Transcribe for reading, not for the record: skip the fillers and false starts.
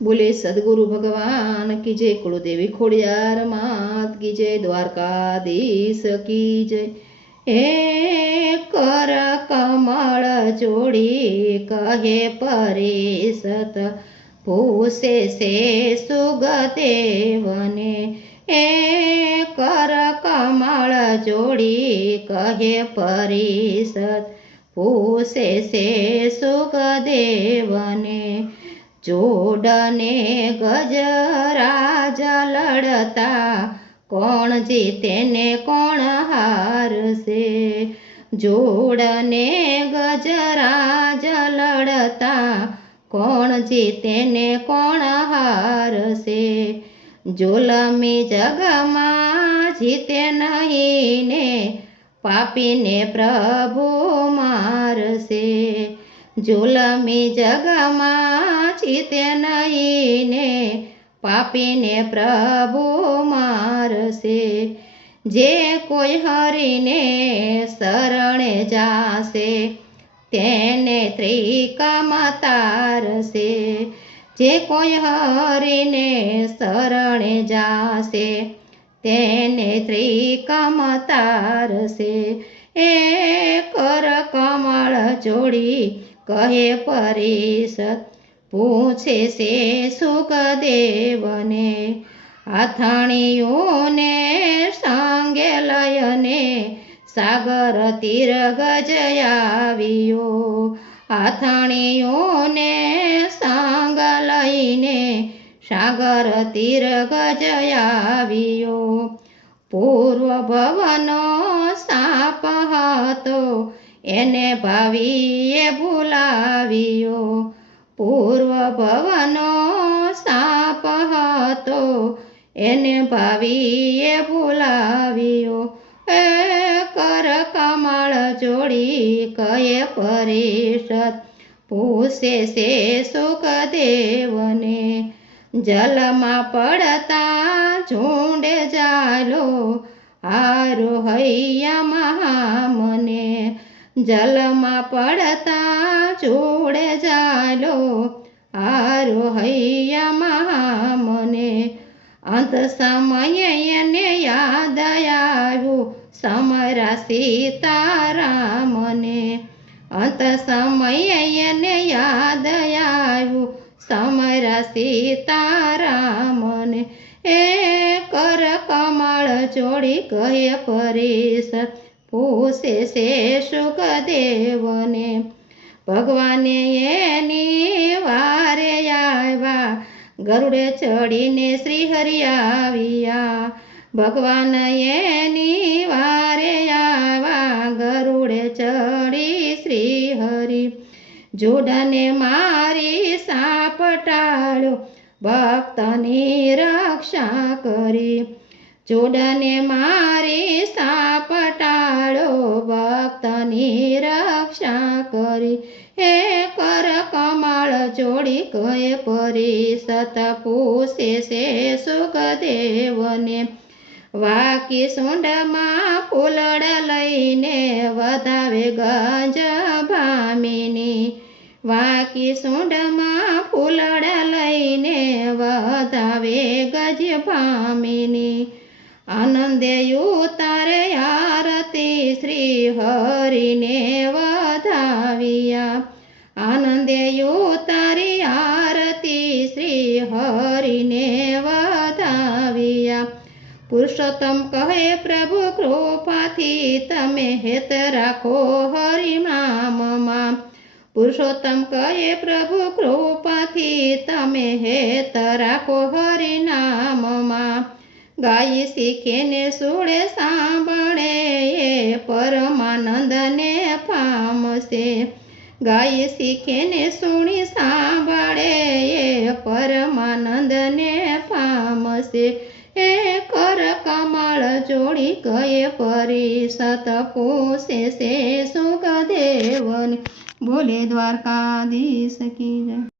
बोले सदगुरु भगवान की जय, कुलदेवी खोड़ियार मात की जय, द्वारकाधीश की जय। हे कर कमल जोड़ी कहे परिसत, पूसे से सुगदेवने। हे कर कमल जोड़ी कहे परिसत, पूसे से सुगदेवने। जोड़ने गजराज लड़ता, कौन जीते ने कौन हारसे। जोड़ने गजराज लड़ता, कौन जीते ने कौन हारसे। जुलमी जगमा जीते नहीं ने, पापी ने प्रभु मारसे। जुलमी जगमा जीते नहीं ने, पापी ने प्रभु मारसे। जे कोई हरिने शरणे जासे, तेने त्रिकम तारसे। जे कोई हरिने शरणे जासे, तेने त्रिकम तारसे। ए कर कमल जोड़ी कहे परिसत, पूछे से सुखदेवने। आथाणीओने संगे लयने, सागर तीर गजयावियो। आथाणीओने संग लईने, सागर तीर गजयावियो। पूर्व भवनो साप हतो, एने भावीए भूलावियो। पूर्व भवनो साप हतो, एने भावीए भूलावियो। ए कर कमल जोड़ी कहे परिसत, पूछे से सुखदेवने। जलमा पड़ता झूंड जालो, हारो हैया महामने। जलमा पड़ता झूंड जालो, हारो हैया महामने। अंत समय ने याद आव्यु, समरा सीतारामने। अंत समय ने याद आव्यु, समरा सीतारामने। ए कर कमल जोड़ी कहे परिसत, पूछे से सुखदेवने। भगवाने एनी वारे आव्या, गरुड़े चढ़ीने श्रीहरि आविया। भगवान एनी वारे आव्या, गरुड़े चढ़ी श्रीहरि। जोड़ने मारी साप टाळ्यो, भक्तनी रक्षा करी। जोड़ने मारी साप टाळ्यो, भक्तनी रक्षा करी। हे कर कमल जोड़ी कहे परिसत, पूछे से सुखदेवने। वाकी सूंडमा फूलड़ लईने, वधावे गज भामिनी। वाकी सूंडमा फूलड़ लईने, वधावे गज भामिनी। आनंदे उतारे आरती, श्री हरिने वधाविया। आनंदे उतारी आरती, श्री हरिने वधाविया। पुरुषोत्तम कहे प्रभु कृपाथी, तमे हेत राखो हरि नाममा। पुरुषोत्तम कहे प्रभु कृपाथी, तमे हेत राखो हरि नाममा। गाय सीखे ने सुड़े सांभळे, ये परमानंद ने पामसे। गाय सीखे ने सुणी सांभळे, ये परमानंद ने पामसे। हे कर कमल जोड़ी कहे परिसत, पूछे से सुखदेवने। बोले द्वारकाधीश की जय।